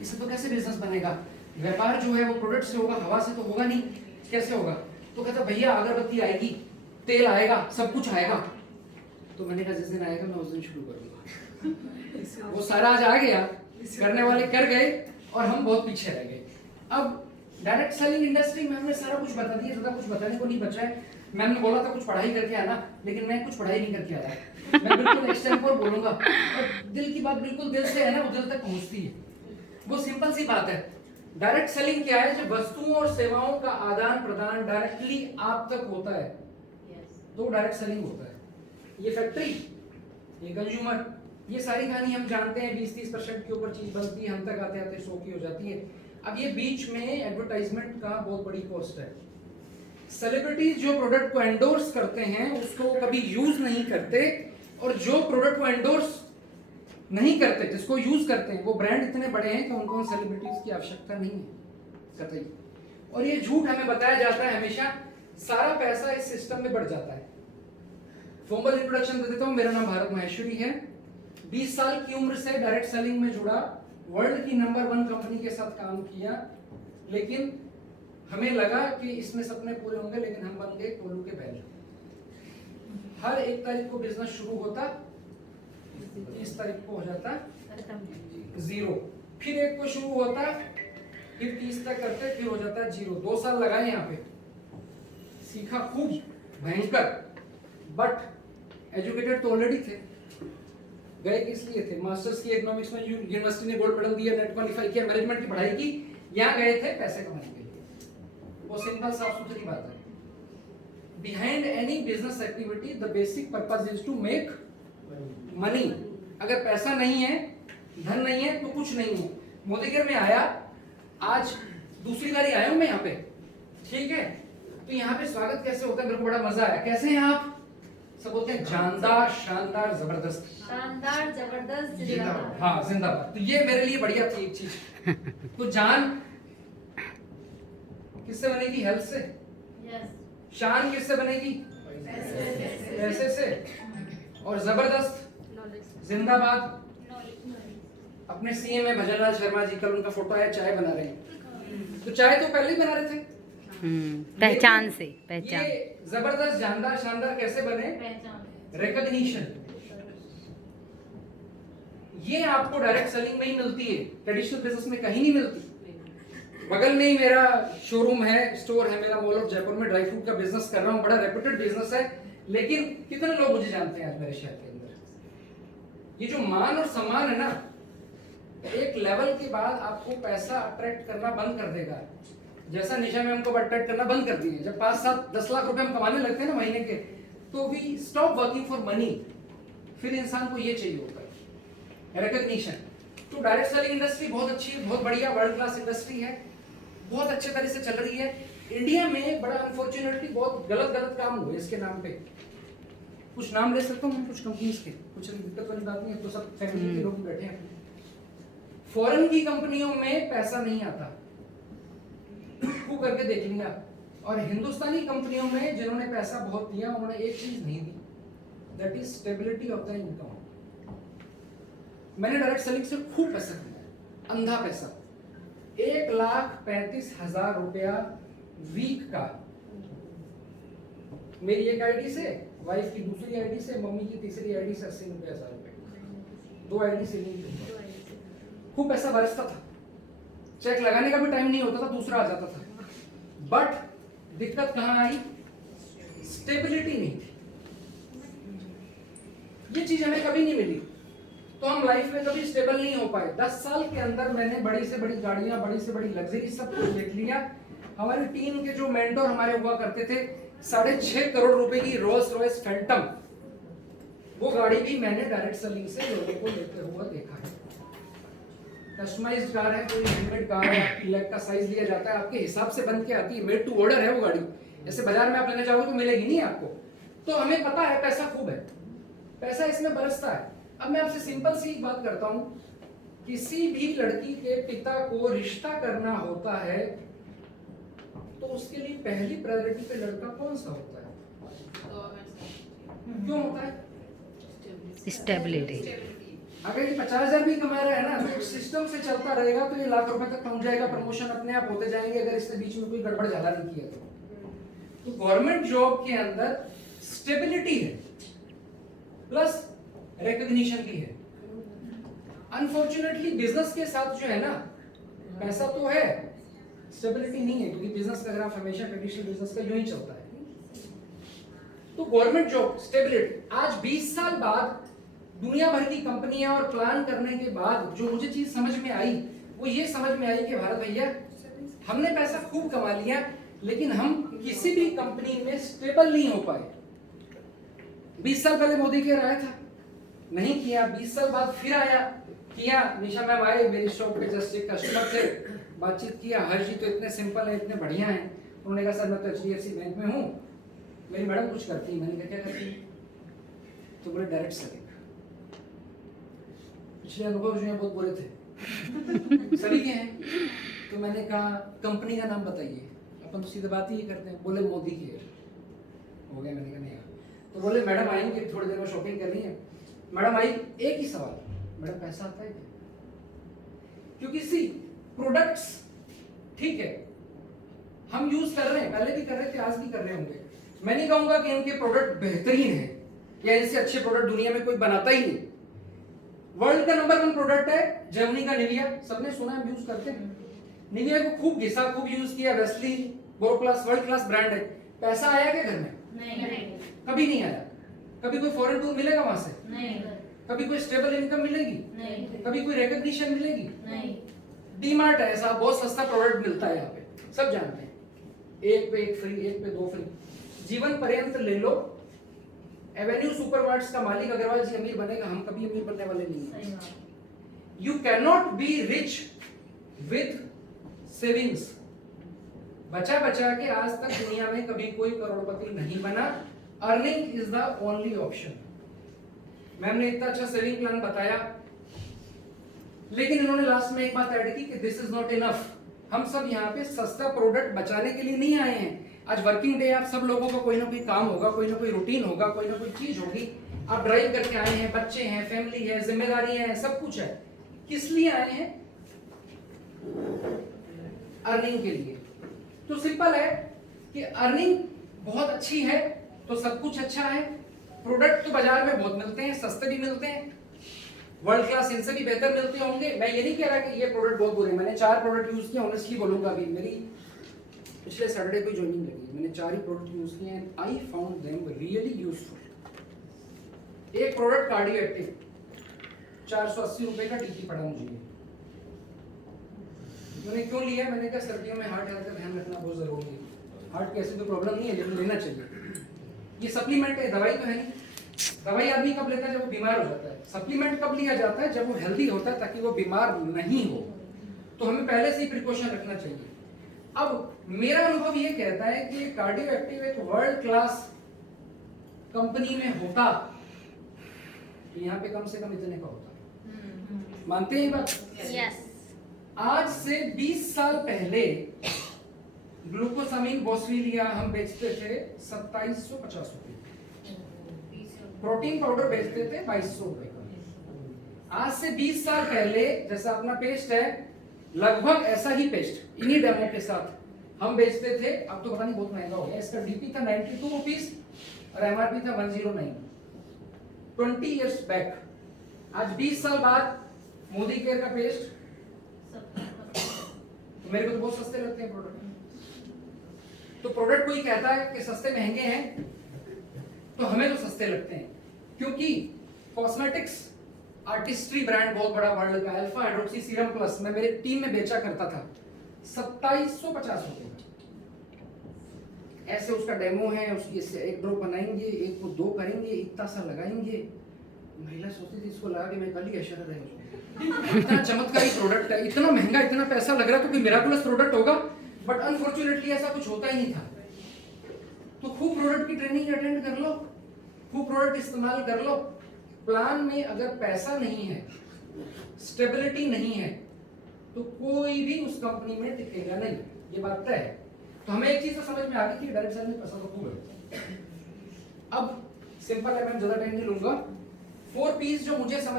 इससे तो कैसे बिजनेस बनेगा, व्यापार जो है वो प्रोडक्ट से होगा, हवा से तो होगा नहीं, कैसे होगा। तो कहता भैया अगरबत्ती आएगी, तेल आएगा, सब कुछ आएगा। तो मैंने कहा जिस दिन आएगा मैं उस दिन शुरू करूंगा। वो सारा आज आ गया, करने वाले कर गए और हम बहुत पीछे रह गए। अब डायरेक्ट सेलिंग इंडस्ट्री में हमने सारा कुछ बता दिया, ज्यादा कुछ बताने को नहीं बचा है। मैम ने बोला था कुछ पढ़ाई करके आना, लेकिन मैं कुछ पढ़ाई नहीं करके आया। मैं बिल्कुल एक्सटेम्पोर बोलूंगा और दिल की बात बिल्कुल दिल से है ना, वो दिल तक पहुंचती है। वो सिंपल सी बात है। डायरेक्ट सेलिंग क्या है, जब वस्तुओं और सेवाओं का आदान प्रदान डायरेक्टली आप तक होता है तो डायरेक्ट सेलिंग होता है। ये फैक्ट्री, ये कंज्यूमर, ये सारी कहानी हम जानते हैं। 20-30% के ऊपर चीज बनती है, हम तक आते आते 100 की हो जाती है। अब ये बीच में एडवर्टाइजमेंट का बहुत बड़ी कॉस्ट है। सेलिब्रिटीज जो प्रोडक्ट को एंडोर्स करते हैं उसको कभी यूज नहीं करते, और जो प्रोडक्ट को एंडोर्स नहीं करते, जिसको यूज करते हैं, वो ब्रांड इतने बड़े हैं कि उनको सेलिब्रिटीज की आवश्यकता नहीं है कतई। और ये झूठ हमें बताया जाता है हमेशा, सारा पैसा इस सिस्टम में बढ़ जाता है। फॉर्मल इंट्रोडक्शन दे देता हूं, मेरा नाम भारत माहेश्वरी है। 20 साल की उम्र से डायरेक्ट सेलिंग में जुड़ा, वर्ल्ड की नंबर 1 कंपनी के साथ काम किया, लेकिन हमें लगा कि इसमें सपने पूरे होंगे, लेकिन हम बन गए कोल्हू के बैल। हर 1 तारीख को बिजनेस शुरू होता, 30 तारीख को हो जाता 0, फिर 1 को शुरू होता, फिर 30 तक करते, फिर हो जाता 0। 2 साल लगाए यहाँ पे, सीखा खूब भयंकर, बट एजुकेटेड तो ऑलरेडी थे। गए किस लिए थे, मास्टर्स की इकोनॉमिक्स में यूनिवर्सिटी ने गोल्ड मेडल दिया, नेट क्वालिफाई किया, मैनेजमेंट की पढ़ाई की, यहाँ गए थे पैसे कमाने के लिए। वो सिंपल साफ सुथरी बात है। Behind any business activity the basic purpose is to make money. अगर पैसा नहीं है, धन नहीं है, तो कुछ नहीं है। मोदीगिर में आया, आज दूसरी बारी आया हूं मैं यहाँ पे, ठीक है। तो यहाँ पे स्वागत कैसे होता है, मेरे को बड़ा मजा आया। कैसे हैं आप सब? बोलते हैं जानदार, शानदार, जबरदस्त। शानदार, जबरदस्त, जिंदाबाद। हाँ, जिंदाबाद। तो ये मेरे लिए बढ़िया थी एक चीज। तो जान किससे बनेगी? हेल्थ से। यस। शान किससे बनेगी? पैसे से। और जबरदस्त, जिंदाबाद, अपने सीएम है भजनलाल शर्मा जी, कल उनका फोटो आया, चाय बना रहे हैं। तो चाय तो पहले ही बना रहे थे, पहचान से, पहचान। ये जबरदस्त, जानदार, शानदार कैसे बने? रिकॉग्निशन। ये आपको डायरेक्ट सेलिंग में ही मिलती है, ट्रेडिशनल बिजनेस में कहीं नहीं मिलती। बगल में ही मेरा शोरूम है, स्टोर है मेरा, मॉल ऑफ जयपुर में ड्राई फ्रूट का बिजनेस कर रहा हूँ, बड़ा रेप्यूटेड बिजनेस है, लेकिन कितने लोग मुझे जानते हैं आज मेरे शहर के अंदर। ये जो मान और सम्मान है ना, एक लेवल के बाद आपको पैसा अट्रैक्ट करना बंद कर देगा। जैसा निशा मैम को अट्रैक्ट करना बंद कर दिए, जब 5-7-10 लाख रुपए हम कमाने लगते हैं ना महीने के, तो we stop working for money. फिर इंसान को ये चाहिए होता है, रिकॉग्निशन। तो डायरेक्ट सेलिंग इंडस्ट्री बहुत अच्छी है, बहुत बढ़िया, वर्ल्ड क्लास इंडस्ट्री है, बहुत अच्छे तरह से चल रही है। इंडिया में बड़ा अनफॉर्चुनेटली बहुत गलत काम हुए इसके नाम पे। कुछ नाम ले सकता हूँ कुछ कंपनीज के, कुछ दिक्कत वाली बात नहीं है, तो सब फैमिली के लोग बैठे हैं। फॉरेन की कंपनियों में पैसा नहीं आता, वो करके देख लिया। और हिंदुस्तानी कंपनियों में जिन्होंने पैसा बहुत दिया, उन्होंने एक चीज नहीं दी, that is stability of the income. मैंने डायरेक्ट सेलिंग से खूब पैसा कमाया, अंधा पैसा। 1,35,000 रुपया वीक का, मेरी एक आईडी से, वाइफ की दूसरी आईडी से, मम्मी की तीसरी आईडी से 80,000 रुपए, 2 आईडी से लिंक। खूब पैसा बरसता था, चेक लगाने का भी टाइम नहीं होता था, दूसरा आ जाता था। बट दिक्कत कहां आई? स्टेबिलिटी नहीं थी। ये चीज हमें कभी नहीं मिली, तो हम लाइफ में कभी स्टेबल नहीं हो पाए। 10 साल के अंदर मैंने बड़ी से बड़ी गाड़ियां, बड़ी से बड़ी लग्जरी, सब कुछ देख लिया। हमारी टीम के जो मेंटोर हमारे हुआ करते थे, 6.5 करोड़ रुपए की रोल्स रॉयस फैंटम, वो गाड़ी भी मैंने डायरेक्ट सेलिंग से लोगों को लेते हुआ देखा है। कस्टमाइज्ड कार है, कोई हैंडमेड कार है, आपकी लेग का साइज लिया जाता है, आपके हिसाब से बन के आती है, मेड टू ऑर्डर है वो गाड़ी। जैसे बाजार में आप लेने जाओगे तो मिलेगी नहीं आपको। तो हमें पता है पैसा खूब है, पैसा इसमें बरसता है। अब मैं आपसे सिंपल सी एक बात करता हूं, किसी भी लड़की के पिता को रिश्ता करना होता है तो उसके लिए पहली प्रायोरिटी पे लड़का कौन सा होता है? क्यों होता है? स्टेबिलिटी। अगर ये 50,000 भी कमा रहा है ना तो सिस्टम से चलता रहेगा तो ये लाख रुपए तक पहुंच जाएगा, प्रमोशन अपने आप होते जाएंगे अगर इसके बीच में कोई गड़बड़ ज्यादा नहीं किया तो गवर्नमेंट जॉब के अंदर स्टेबिलिटी है प्लस रिकॉग्निशन भी है। अनफॉर्चुनेटली बिजनेस के साथ जो है ना पैसा तो है, स्टेबिलिटी नहीं है, क्योंकि बिजनेस का ग्राफ हमेशा ट्रेडिशनल बिजनेस का यूं ही चलता है। तो गवर्नमेंट जॉब स्टेबिलिटी, आज 20 साल बाद दुनिया भर की कंपनियां और प्लान करने के बाद जो मुझे चीज समझ में आई वो ये समझ में आई कि भारत भैया हमने पैसा खूब कमा लिया लेकिन हम किसी भी कंपनी में स्टेबल नहीं हो पाए। 20 साल पहले मोदी केयर आया था, नहीं किया, 20 साल बाद फिर आया, किया, निशा मैम आए मेरी शॉप पे, जस्ट एक कस्टमर थे, बातचीत किया, हर जी तो इतने सिंपल है, इतने बढ़िया हैं। उन्होंने कहा सर मैं तो HDFC बैंक में हूँ, मेरी मैडम कुछ करती है। मैंने कहा क्या करती है? तो बोले डायरेक्ट सेलिंग। पिछले अनुभव जो है बहुत बुरे थे सभी के हैं। तो मैंने कहा कंपनी का नाम बताइए, अपन तो सीधे बात ही करते हैं। बोले मोदी केयर। हो गया, मैंने कहा नहीं। तो बोले मैडम आएंगे थोड़ी देर में, शॉपिंग करनी है। मैडम आई, एक ही सवाल, मैडम पैसा आता है क्या? क्योंकि सी प्रोडक्ट्स ठीक है हम यूज कर रहे हैं, पहले भी कर रहे थे, आज भी कर रहे होंगे। मैं नहीं कहूंगा कि इनके प्रोडक्ट बेहतरीन है या इनसे अच्छे प्रोडक्ट दुनिया में कोई बनाता ही नहीं। वर्ल्ड का नंबर 1 प्रोडक्ट है जर्मनी का निविया, सबने सुना है, यूज करते हैं। निविया को खूब घिसा, खूब यूज किया, वेस्लीन वर्ल्ड क्लास ब्रांड है। पैसा आया क्या घर में? नहीं। कभी नहीं आया। कभी कोई फॉरेन टूर मिलेगा वहां से? नहीं। कभी कोई स्टेबल इनकम मिलेगी? नहीं। कभी कोई रिकॉग्निशन मिलेगी? नहीं। डीमार्ट है ऐसा, बहुत सस्ता प्रोडक्ट मिलता है यहाँ पे, सब जानते हैं, एक पे एक फ्री, एक पे 2 फ्री, जीवन पर्यंत ले लो। एवेन्यू सुपरमार्ट्स का मालिक अग्रवाल जी अमीर बनेगा, हम कभी अमीर बनने वाले नहीं हैं। You cannot be rich with savings. बचा बचा के आज तक दुनिया में कभी कोई करोड़पति नहीं बना। Earning is the only option. Ma'am ने इतना अच्छा सेविंग प्लान बताया, लेकिन इन्होंने लास्ट में एक बात ऐड की कि दिस इज नॉट इनफ। हम सब यहाँ पे सस्ता प्रोडक्ट बचाने के लिए नहीं आए हैं। आज वर्किंग डे, आप सब लोगों का कोई ना कोई काम होगा, कोई ना कोई रूटीन होगा, कोई ना कोई चीज होगी। आप ड्राइव करके आए हैं, बच्चे हैं, फैमिली है, जिम्मेदारी है, सब कुछ है। किस लिए आए हैं? अर्निंग के लिए। तो सिंपल है कि अर्निंग बहुत अच्छी है तो सब कुछ अच्छा है। प्रोडक्ट तो बाजार में बहुत मिलते हैं, सस्ते भी मिलते हैं, वर्ल्ड क्लास इनसे भी बेहतर मिलते होंगे। मैं ये नहीं कह रहा कि ये प्रोडक्ट बहुत बुरे। मैंने 4 प्रोडक्ट यूज किए, ऑनेस्टली बोलूंगा। अभी मेरी पिछले सैटरडे को ज्वाइनिंग लगी, मैंने 4 ही प्रोडक्ट यूज किए हैं। I found them really useful. एक प्रोडक्ट कार्डियो एक्टिव, 480 रुपए का टीपी पड़ा मुझे। मैंने क्यों लिया? मैंने कहा सर्दियों में हार्ट हेल्थ का ध्यान रखना बहुत जरूरी है। हार्ट की ऐसी कोई प्रॉब्लम नहीं है लेकिन लेना चाहिए। ये सप्लीमेंट है, दवाई तो है नहीं। दवाई आदमी कब लेता है? जब वो बीमार हो जाता है। सप्लीमेंट कब लिया जाता है? जब वो हेल्दी होता है, ताकि वो बीमार नहीं हो। तो हमें पहले से ही प्रिकॉशन रखना चाहिए। अब मेरा अनुभव ये कहता है कि कार्डियो एक्टिव एक वर्ल्ड क्लास कंपनी में होता तो यहाँ पे कम से कम इतने का होता। मानते हैं ये बात? यस। आज से 20 साल पहले ग्लूकोसामिन बॉस्वेलिया हम बेचते थे 2750 रुपए। प्रोटीन पाउडर बेचते थे 2200 रुपए का। आज से 20 साल पहले जैसा अपना पेस्ट है, लगभग ऐसा ही पेस्ट इन्हीं डेमो के साथ हम बेचते थे। अब तो पता नहीं बहुत महंगा हो गया। इसका डीपी था 92 रुपीस और एमआरपी था 109। 20 इयर्स बैक। आज 20 साल बाद मोदी केयर का पेस्ट तो मेरे को तो बहुत सस्ते लगते हैं प्रोडक्ट। तो प्रोडक्ट कोई कहता है कि सस्ते महंगे हैं तो हमें तो सस्ते लगते हैं, क्योंकि कॉस्मेटिक्स आर्टिस्ट्री ब्रांड बहुत बड़ा वर्ल्ड का अल्फा हाइड्रोक्सी सीरम प्लस मैं मेरी टीम में बेचा करता था 2750 रुपए का। ऐसे उसका डेमो है, उसकी एक ड्रॉप बनाएंगे, एक को 2 करेंगे, इतना सा लगाएंगे। महिला सोचती थी इसको लगा के मैं कल ही ऐसा रहे। इतना चमत्कारी प्रोडक्ट है, इतना महंगा, इतना पैसा लग रहा तो कोई मिराकुलस प्रोडक्ट होगा, बट अनफॉर्चुनेटली ऐसा कुछ होता ही नहीं था। तो खूब प्रोडक्ट की ट्रेनिंग अटेंड कर लो, खूब प्रोडक्ट इस्तेमाल कर लो। प्लान में अगर पैसा नहीं है, स्टेबिलिटी नहीं है, तो कोई भी उस कंपनी में टिकेगा नहीं, ये बात तय है। तो हमें एक चीज तो समझ में आ गई कि डायरेक्ट सेल में पैसा तो खूब है। अब सिंपल है, मैं ज्यादा टाइम नहीं लूंगा। 4 पीस जो मुझे समझ